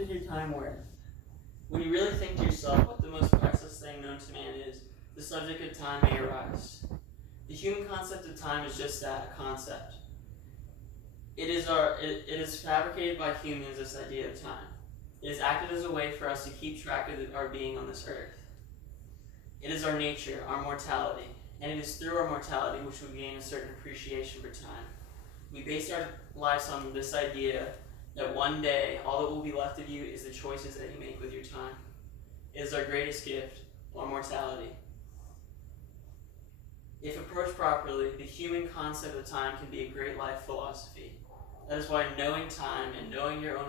is your time worth? When you really think to yourself what the most priceless thing known to man is, the subject of time may arise. The human concept of time is just that, a concept. It is fabricated by humans, this idea of time. It is acted as a way for us to keep track of our being on this earth. It is our nature, our mortality, and it is through our mortality which we gain a certain appreciation for time. We base our lives on this idea that one day, all that will be left of you is the choices that you make with your time. It is our greatest gift, our mortality. If approached properly, the human concept of time can be a great life philosophy. That is why knowing time and knowing your own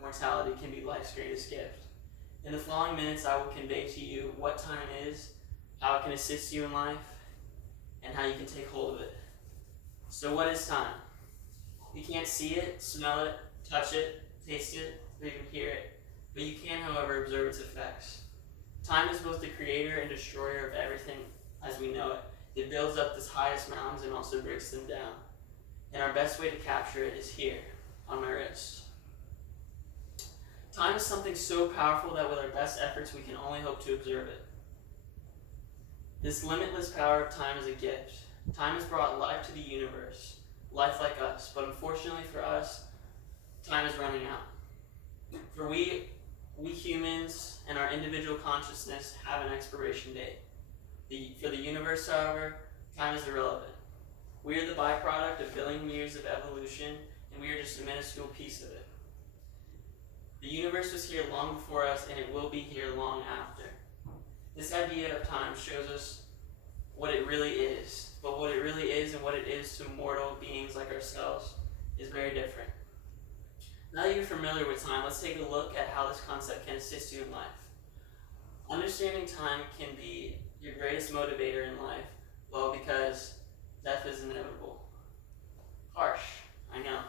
mortality can be life's greatest gift. In the following minutes, I will convey to you what time is, how it can assist you in life, and how you can take hold of it. So what is time? You can't see it, smell it, touch it, taste it, or even hear it, but you can, however, observe its effects. Time is both the creator and destroyer of everything as we know it. It builds up the highest mountains and also breaks them down. And our best way to capture it is here, on my wrist. Time is something so powerful that with our best efforts we can only hope to observe it. This limitless power of time is a gift. Time has brought life to the universe, life like us, but unfortunately for us, time is running out. For we humans and our individual consciousness have an expiration date. For the universe, however, time is irrelevant. We are the byproduct of billion years of evolution, and we are just a minuscule piece of it. The universe was here long before us, and it will be here long after. This idea of time shows us what it really is, but what it really is and what it is to mortal beings like ourselves is very different. Now that you're familiar with time, let's take a look at how this concept can assist you in life. Understanding time can be your greatest motivator in life, well, because death is inevitable. Harsh, I know.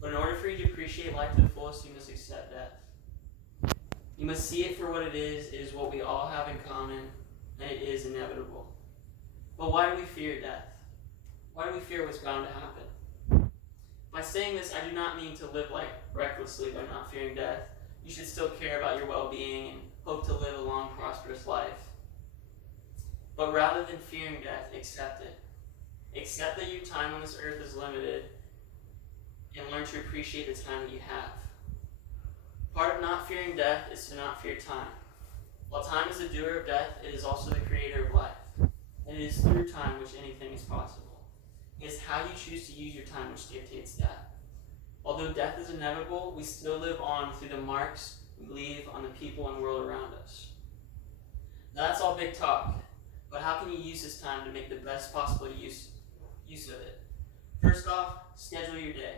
But in order for you to appreciate life to the fullest, you must accept death. You must see it for what it is what we all have in common, and it is inevitable. But why do we fear death? Why do we fear what's bound to happen? By saying this, I do not mean to live life recklessly by not fearing death. You should still care about your well-being and hope to live a long, prosperous life. But rather than fearing death, accept it. Accept that your time on this earth is limited and learn to appreciate the time that you have. Part of not fearing death is to not fear time. While time is the doer of death, it is also the creator of life. And it is through time which anything is possible. It is how you choose to use your time which dictates that. Although death is inevitable, we still live on through the marks we leave on the people and world around us. Now that's all big talk. But how can you use this time to make the best possible use of it? First off, schedule your day.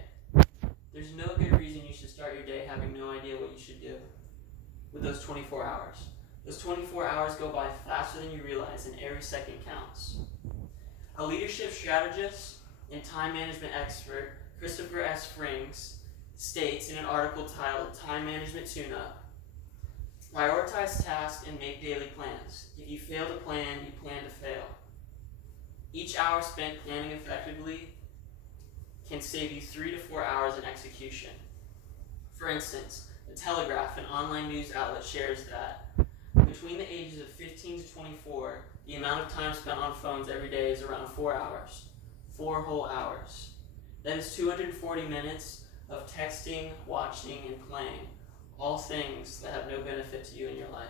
There's no good reason you should start your day having no idea what you should do with those 24 hours. Those 24 hours go by faster than you realize, and every second counts. A leadership strategist and time management expert, Christopher S. Frings, states in an article titled Time Management Tune-Up, prioritize tasks and make daily plans. If you fail to plan, you plan to fail. Each hour spent planning effectively can save you 3 to 4 hours in execution. For instance, The Telegraph, an online news outlet, shares that between the ages of 15 to 24, the amount of time spent on phones every day is around 4 hours. 4 whole hours. That is 240 minutes of texting, watching, and playing. All things that have no benefit to you in your life.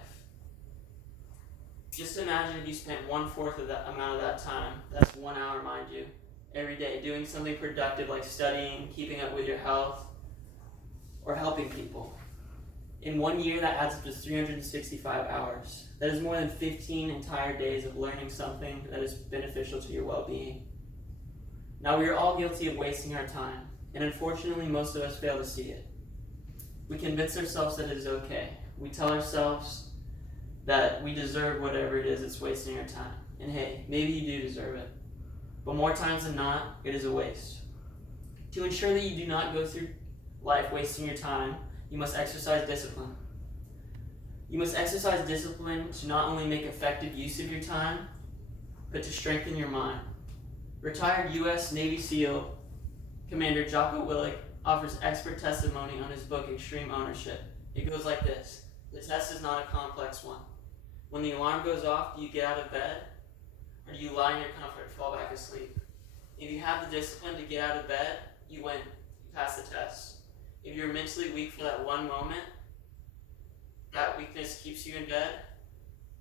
Just imagine if you spent 1/4 of that amount of that time, that's 1 hour, mind you, every day, doing something productive like studying, keeping up with your health, or helping people. In 1 year, that adds up to 365 hours. That is more than 15 entire days of learning something that is beneficial to your well-being. Now, we are all guilty of wasting our time, and unfortunately, most of us fail to see it. We convince ourselves that it is okay. We tell ourselves that we deserve whatever it is that's wasting our time. And hey, maybe you do deserve it. But more times than not, it is a waste. To ensure that you do not go through life wasting your time, you must exercise discipline. You must exercise discipline to not only make effective use of your time, but to strengthen your mind. Retired U.S. Navy SEAL Commander Jocko Willink offers expert testimony on his book, Extreme Ownership. It goes like this. The test is not a complex one. When the alarm goes off, do you get out of bed? Or do you lie in your comfort and fall back asleep? If you have the discipline to get out of bed, you win. You pass the test. If you're mentally weak for that one moment, that weakness keeps you in bed.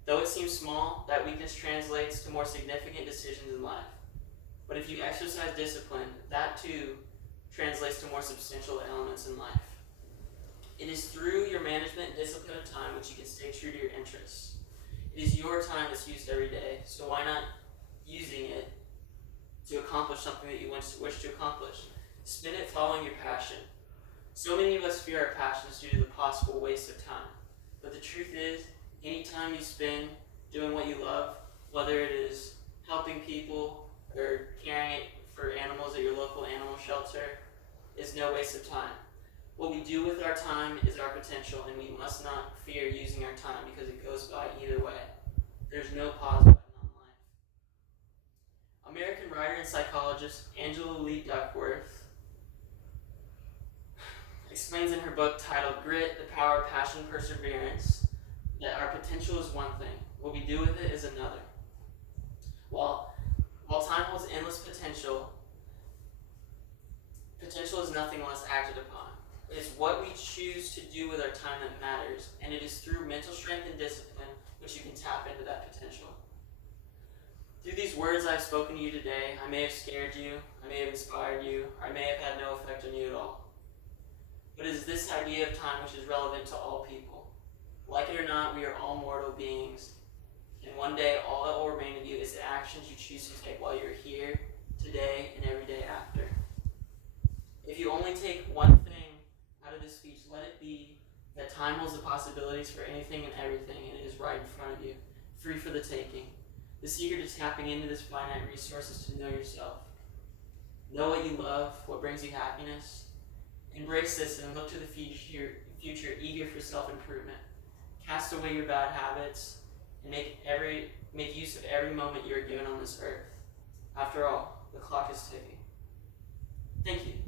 Though it seems small, that weakness translates to more significant decisions in life. But if you exercise discipline, that too translates to more substantial elements in life. It is through your management and discipline of time which you can stay true to your interests. It is your time that's used every day, so why not using it to accomplish something that you wish to accomplish? Spend it following your passion. So many of us fear our passions due to the possible waste of time. But the truth is, any time you spend doing what you love, whether it is helping people or caring for animals at your local animal shelter, is no waste of time. What we do with our time is our potential, and we must not fear using our time because it goes by either way. There's no pause button on life. American writer and psychologist Angela Lee Duckworth explains in her book titled Grit, the Power of Passion and Perseverance, that our potential is one thing. What we do with it is another. While time holds endless potential, potential is nothing unless acted upon. It is what we choose to do with our time that matters, and it is through mental strength and discipline which you can tap into that potential. Through these words I've spoken to you today, I may have scared you, I may have inspired you, or I may have had no effect on you at all. But it is this idea of time which is relevant to all people. Like it or not, we are all mortal beings, and one day all that will remain of you is the actions you choose to take while you're here, today, and every day after. If you only take one thing out of this speech, let it be that time holds the possibilities for anything and everything, and it is right in front of you, free for the taking. The secret to tapping into this finite resource is to know yourself. Know what you love, what brings you happiness. Embrace this and look to the future eager for self-improvement. Cast away your bad habits and make use of every moment you are given on this earth. After all, the clock is ticking. Thank you.